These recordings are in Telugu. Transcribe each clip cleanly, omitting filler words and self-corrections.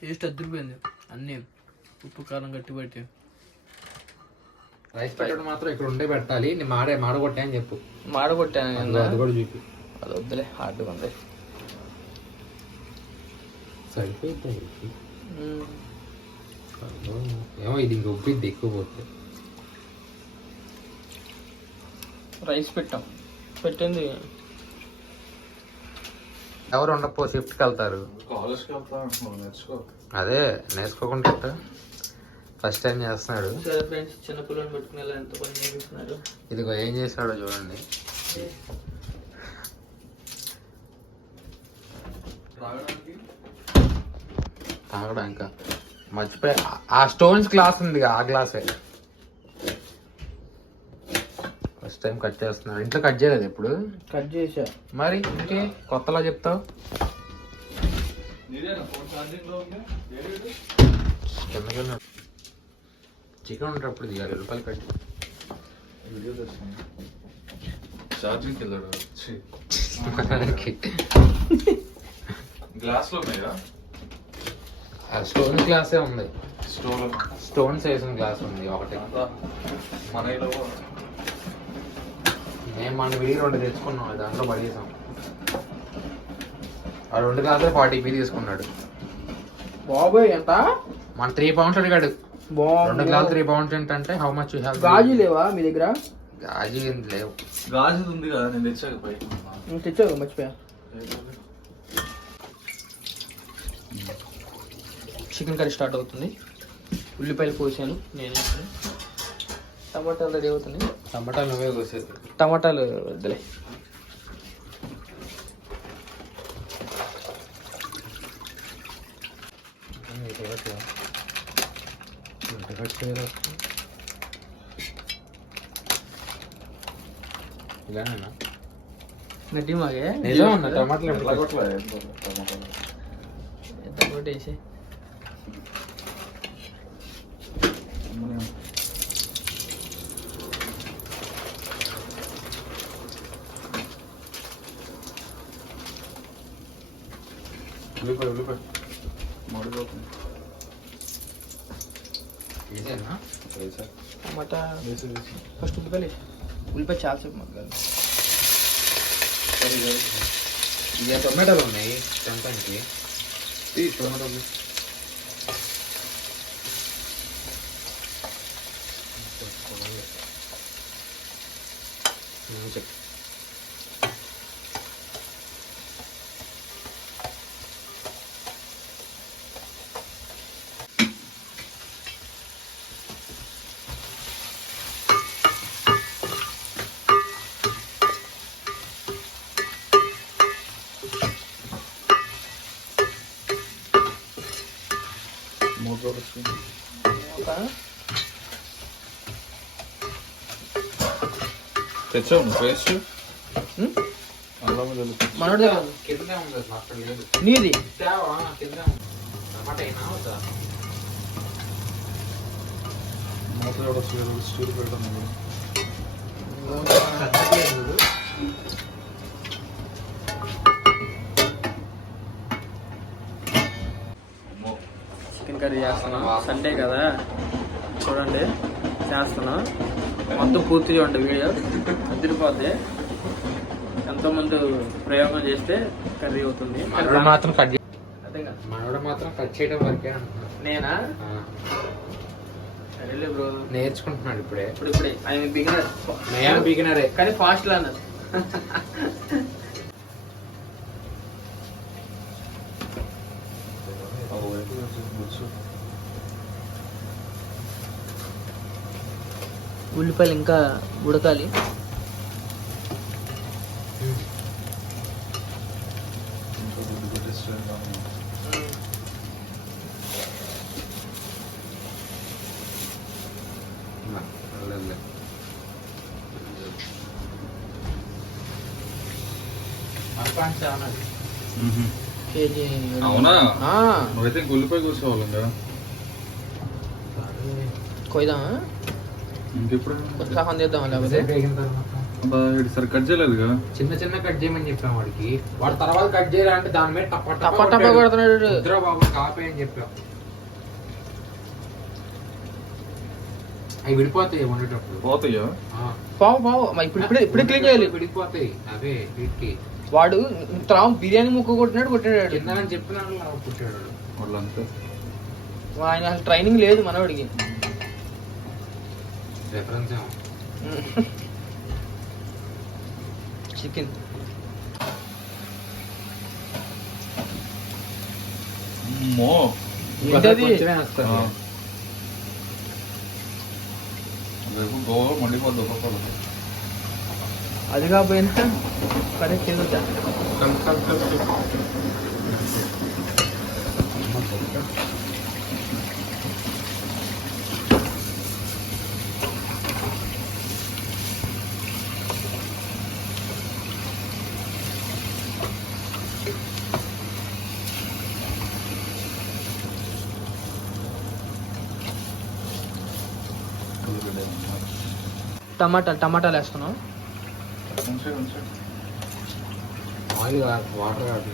టేస్ట్ అదిరిపోయింది. అన్నీ ఉప్పు కారం గట్టి పెట్టి. రైస్ పెట్టడం మాత్రం ఇక్కడ ఉండే పెట్టాలి. నేను మాడగొట్టా అని చెప్పు. మాడగొట్టాను అది కూడా చూపి. అది వద్దులే, హార్డ్గా ఉంది. సరిపోయింది. ఏమో ఇది ఇంక ఉప్పిద్ది ఎక్కువ పోతే. రైస్ పెట్టింది ఎవరు ఉండపో షిఫ్ట్కి వెళ్తారు. అదే నేర్చుకోకుండా ఫస్ట్ టైం చేస్తున్నాడు. సరే ఫ్రెండ్స్, చిన్న పిల్లలు పెట్టుకునే ఎంత పని చేస్తున్నారు. ఇదిగో ఏం చేశాడో చూడండి. తాగడా ఇంకా మర్చిపోయి ఆ స్టోన్స్ గ్లాస్ ఉంది, ఆ గ్లాసే ఫస్ట్ టైం కట్ చేస్తున్నాడు. ఇంట్లో కట్ చేయలేదు ఎప్పుడు. కట్ చేసా మరి ఇంకే కొత్తలా చెప్తావు. చికెన్ ఉంటప్పుడు తీయాలి. రూపాయలు కట్ ఛార్జింగ్కి వెళ్ళాడు. గ్లాస్ లో స్టోన్ గ్లాసే ఉంది. స్టోన్స్ వేసిన గ్లాస్ ఉంది ఒకటి. మన మేము మన విడిగి 2 తెచ్చుకున్నాం, దాంట్లో పడేసాం. ఆ 2 గ్లాసులు 40p తీసుకున్నాడు. బాబోయ్ ఎంత? మన 3 pounds అడిగాడు. 2 గ్లాసులు 3 pounds ఏంటంటే హౌ మచ్ యూ హ్యావ్. గాజు లేవా మీ దగ్గర? గాజు ఏం లేవు. గాజు ఉంది కదా, నేను తెచ్చాక పై తెచ్చావు, మర్చిపోయా. చికెన్ కర్రీ స్టార్ట్ అవుతుంది. ఉల్లిపాయలు కోసాను నేను. టమాటాలు రెడీ అవుతుంది. టమాటాలు నువ్వే కోసేది. టమాటాలు వద్దులే. ఇలానేనా గడ్డి మాగే నిజం అన్న. టమాటాలు ఎంత కొట్టేసి ఉల్లిపాయ మడిపోతుంది. టమాటా ఫస్ట్ ఉల్లిపాయ చాలా సేపు మగ్గాలి. ఇక టొమాటోలు ఉన్నాయి టెంపానికి. టొమాటోలు చెప్పు. తెచ్చావు నువ్వు పేస్ట్? మనోడి దగ్గర కింద ఉంది అక్కడ లేదు. నీది కింద టమాటా అయినా అవుతా. మూత స్టూర్ పెడతాం. చికెన్ కర్రీ చేస్తున్నాం. సండే కదా, చూడండి చేస్తున్నాం. మొత్తం పూర్తి చూడండి వీడియో, అదిరిపోద్ది. ఎంతోమంది ప్రయోగం చేస్తే కర్రీ అవుతుంది. మనోడు మాత్రం కట్ అదే కదా, మనోడు మాత్రం కట్ చేయడం వరకే అంటున్నాను. నేనా? సరేలే బ్రో, నేర్చుకుంటున్నాడు ఇప్పుడే. ఇప్పుడే ఆయన బిగినర్. నేను బిగినరే కానీ ఫాస్ట్ లర్నర్. ఉల్లిపాయలు ఇంకా ఉడకాలి. కేజీ. అవునా? నువ్వైతే ఉల్లిపాయ కూర్చోవాలం కదా. కొయ్దామా? ఇంకెప్పుడు సహం చేద్దామా? లేకపోతే సరే కట్ చేయలేదుగా. చిన్న చిన్న కట్ చేయమని చెప్పాం వాడికి. వాడు తర్వాత కట్ చేయాలంటే దాని మీద టప టప కొడుతున్నాడు. వద్దురా బాబు కాపే అని చెప్పాం. అవి విడిపోతాయి వండేటప్పుడు. పోతాయా? పావు పావు ఇప్పుడు క్లీన్ చేయాలి. విడిపోతాయి అవే వీటికి. వాడు బిర్యానీ ముక్క కొట్టినాడు కిందని చెప్పినాడు పుట్టాడు వాళ్ళంతా. ఆయన అసలు ట్రైనింగ్ లేదు మనవాడికి. రెఫరెన్స్ చికెన్ ఏంటది? రేపు గోవా మండిపోద్ది ఒక్కొక్కరు. అది కాకపోయినా సరే తిరుగుతా. టమాటాలు వేసుకున్నాం. ఆయిల్ వాటర్ కాదు.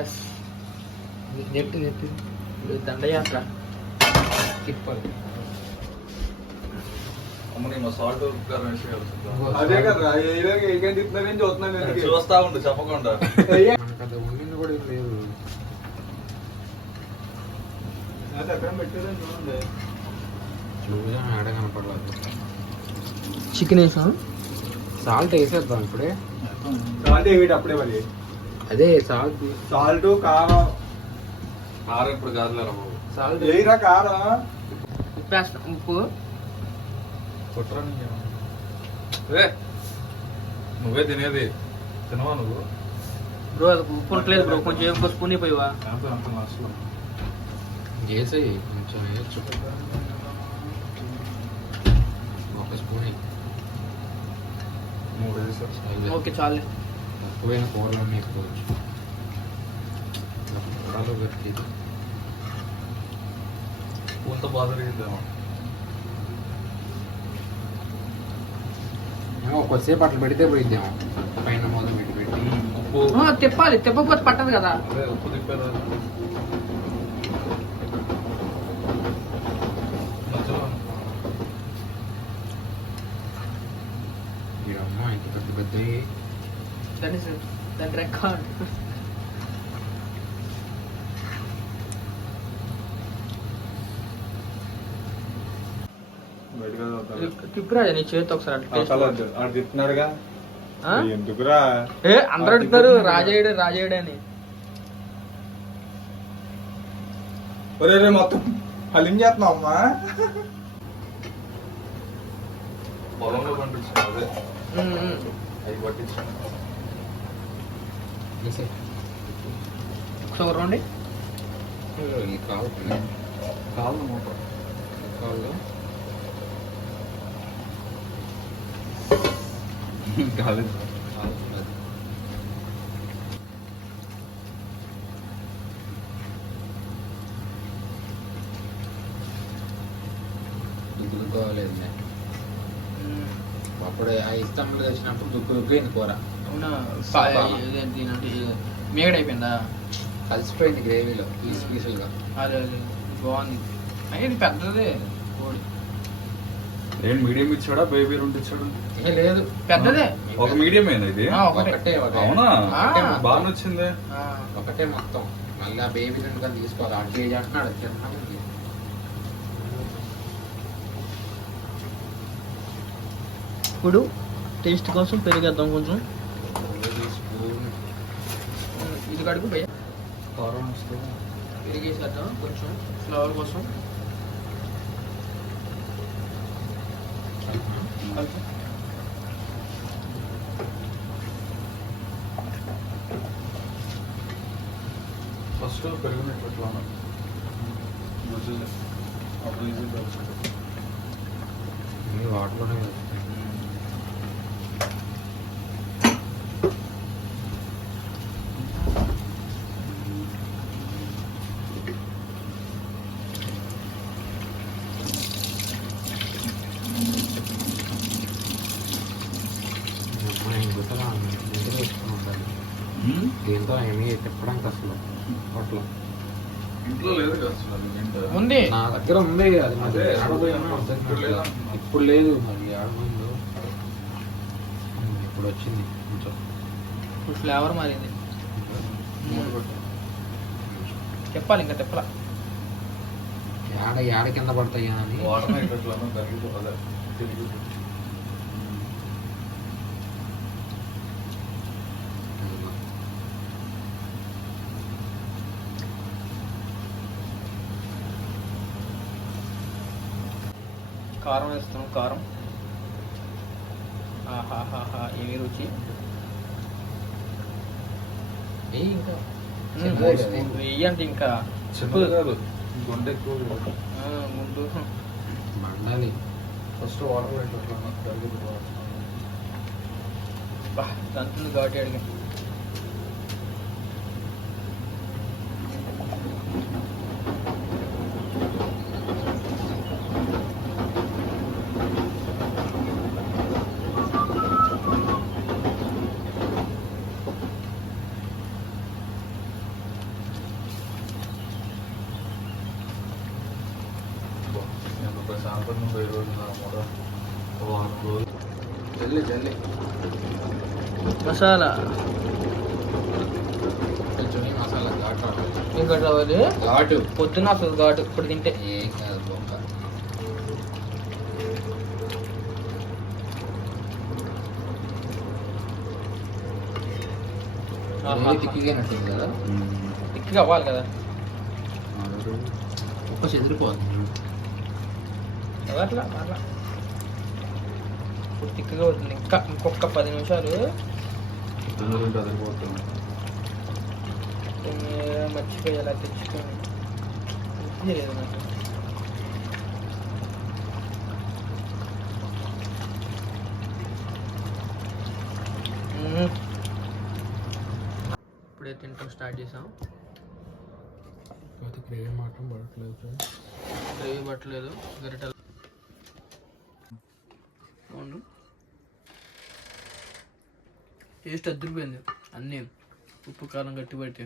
ఎస్ నెట్టి దండయాత్ర తిప్పాలి. అదే కదా చూస్తా ఉండు చెప్పకుండా. మనకు అది వండింది కూడా ఏం లేదు. చూసా ఆడ కనపడలేదు. చికెన్ వేసాం. సాల్ట్ వేసేద్దాం ఇప్పుడే. అప్పుడే మరి అదే సాల్ట్ కారం ఇప్పుడు కాదులేరా బాబు. సాల్ట్ ఏరా కారం ఉప్పు వేస్తాం. ఉప్పు కుట్రా నువ్వే తినేది తినవా నువ్వు? బ్రో అది ఉప్పు ఉండలేదు బ్రో. కొంచెం ఎక్కువ స్పూన్ అయిపోయావా? అంత లాస్ట్లో చేసి కొంచెం వేయచ్చు. ఒక స్పూన్ మూడు వేసారు. ఓకే చాలే. తక్కువైన కూరలన్నీ ఎక్కువచ్చు. కూరలు పెట్టి పూలతో బాగా జరిగిందేమో. కొద్దిసేపు అట్లా పెడితే పోయిద్దాము. పైన మొదలు పెట్టి ఉప్పు తిప్పాలి. తిప్పకపోతే పట్టదు కదా. అదే ఉప్పు తిప్పారు. అమ్మ ఇంత పెద్ద పెద్దవి. దాని రికార్డ్. తిప్పురాజా నీ చేతి ఒకసారి చెప్తున్నాడుగా ఆ? ఎందుకురా అందరూ అడుగుతారు రాజేయుడు అని. ఒరే మొత్తం హలీం చేస్తున్నావు అమ్మా. పొలంలో పండించిన అదే అవి పట్టించిన ఒకసారి రండి. కాళ్ళు మూట కాళ్ళు కాలేదు. దుక్కుకోలేదు. అప్పుడు ఆ ఇస్తాంలో వచ్చినప్పుడు దుక్కుపోయింది కూర. అవునా? మేగడైపోయిందా? కలిసిపోయింది గ్రేవీలో పీస్ పీసులుగా. అదే బాగుంది. ఇది పెద్దదే కోడి. ఏం మీడియం ఇచ్చాడా బేబీ రెండు ఇచ్చాడు? లేదు పెద్దదే. ఒక మీడియం ఇది ఒకటే. అవునా? ఆ. బాగా నచ్చింది. ఒకటే మొత్తం. మళ్ళీ ఆ బేబీ రెండు కానీ తీసుకోవాలి. ఆ కేజీ అంటున్నాడు. తిన్నామండి. ఇప్పుడు టేస్ట్ కోసం పెరిగేద్దాం కొంచెం. ఇది కడుగు భయ్య. పెరిగేసేద్దాం కొంచెం ఫ్లేవర్ కోసం. ఫస్ట్ పెరుగునట్టు అప్పుడు వాటర్లోనే దీంతో ఏమీ తిప్పడానికి అసలు అట్లా ఇంట్లో లేదు కదా అసలు అది ఏంటో. ఉంది. నా దగ్గర ఉంది అది మరి అదే, ఏడ పోయిందో అర్థం కావట్లేదు. ఇప్పుడు లేదు మరి ఏడమైందో ఇప్పుడు వచ్చింది కొంచెం ఇప్పుడు ఫ్లేవర్ మారింది. మూడు పెట్టు. చెప్పాలి ఇంకా తెప్పలా. ఏడ కింద పడతాయా అని వాటర్ నైట్ ఎట్లా తగ్గిపోతుంది తిరిగి కారం వేస్తాం. కారం ఆహాహాహా ఏమి రుచి. ఏయ్ ఇంకా వెయ్యి అంటే ఇంకా చిన్నది కాదు గుండె ఎక్కువ ముందు మండాలి. ఫస్ట్ వాటర్ నైట్ ఎట్లా తగ్గిపోతుంది. దంతుంది ఘాటి అడిగి. నేను ప్రశాంతంగా 1000 రోజులు మూడో వారం రోజులు జల్లి జల్లి మసాలా కొంచెం మసాలా ఘాటు రావాలి. ఇంకా రావాలి. ఘాటు పొద్దున్న అసలు ఘాటు ఇప్పుడు తింటే. ఏం కాదు బొక్క. తిక్కిగా నట్టుంది కదా. తిక్కిగా అవ్వాలి కదా. ఉప్పు చెదిరిపోతుంది. అట్లా అట్లా ఇప్పుడు తిక్కగా అవుతుంది. ఇంకా ఇంకొక 10 నిమిషాలు తగ్గిపోతుంది. మర్చిపోయి అలా తెచ్చుకొని ఇది లేదు నాకు. ఇప్పుడే తింటాం స్టార్ట్ చేసాం. గ్రేవీ మాత్రం పడట్లేదు. గ్రేవీ పట్టలేదు. గరిటెలు అవును. టేస్ట్ అద్దరిపోయింది. అన్నీ ఉప్పు కారం గట్టి పట్టి.